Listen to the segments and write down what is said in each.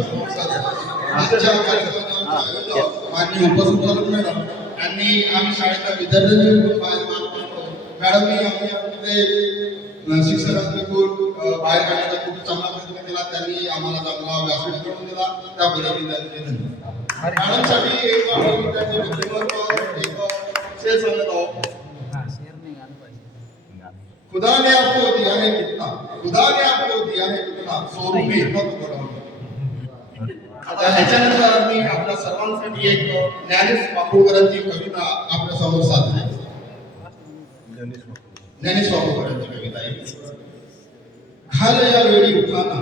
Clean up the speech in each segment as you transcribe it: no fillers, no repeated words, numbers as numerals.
आजच्या कार्यक्रमाच्या माननीय उपसंचालक मॅडम आणि आम्ही शाळेच्या विद्यार्थ्यांची मॅडमनी आमच्या शिक्षकांकडून बाहेर काढण्याचा खूप चांगला प्रयत्न केला. त्यांनी आम्हाला चांगला व्यासपीठ करून दिला. त्याबद्दल मॅडमसाठी एक त्यांचे व्यक्तिमत्व एक शेर सांगत आहोत. खुदा ने आपको दिया है कितना, खुदा ने आपको दिया है कितना, 100 रुपये मत बढ़ाओ. आता ह्याच्यानंतर मी आपल्या सर्वांसाठी एक ज्ञानेश माकुळकरांची कविता आपल्या समोर सादर करतो. ज्ञानेश माकुळकरांची कविता आहे. घाल या वेळी उखाना,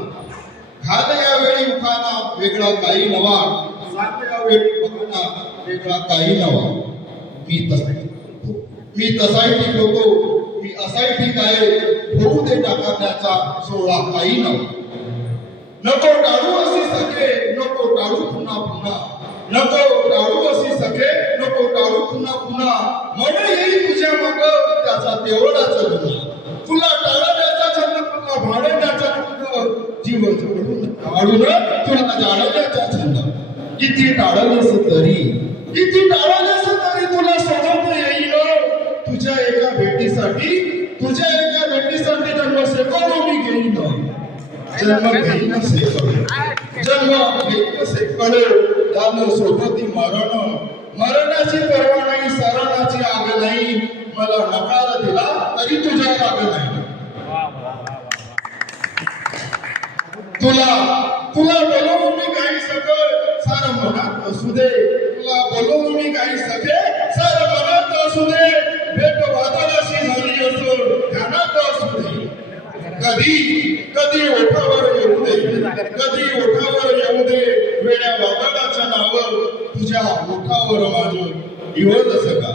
घाल या वेळी उखाना, वेगळा काही नवा, सांग या वेळी बघना, वेगळा काही नवा. मी तसाही ठीक होतो, मी असाही ठीक आहे, होऊ दे टाकण्याचा सोहळा काही नवा. नको टाळू अशी सखे, नको टाळू पुन्हा पुन्हा, नको टाळू अशी सखे, नको टाळू पुन्हा पुन्हा. मन येईल तुझ्या मग त्याचा तेवढाच गुन्हा. तुला टाळण्याचा छंद, तुला भाडण्याचा छंद, जीव जोडून काढून तुला जाणण्याचा छंद. किती टाळलेस तरी, किती टाळलेस तरी तुला सोडत येईल. तुझ्या एका भेटीसाठी, तुझ्या एका भेटीसाठी जन्म सेकलो मी घेईन. जन्म घेईन सेकलो, जन्म घेईन सेकलो. झालं सोबती मरण, मरणाची पर्वा नाही, सरणाची आग नाही. मला नकार दिला तरी तुझ्या राग नाही. तुला तुला बोलवून मी काही सगळं सारं मनात असू दे. तुला बोलवून मी काही सगळे सारं मनात असू दे. भेट वादळाशी झाली असो ध्यानात असू दे. कधी कधी ओठावर येऊ दे, कधी ओठावर येऊ दे. वेड्या वादळाचं नाव तुझ्या ओठावर माझं येवत सका.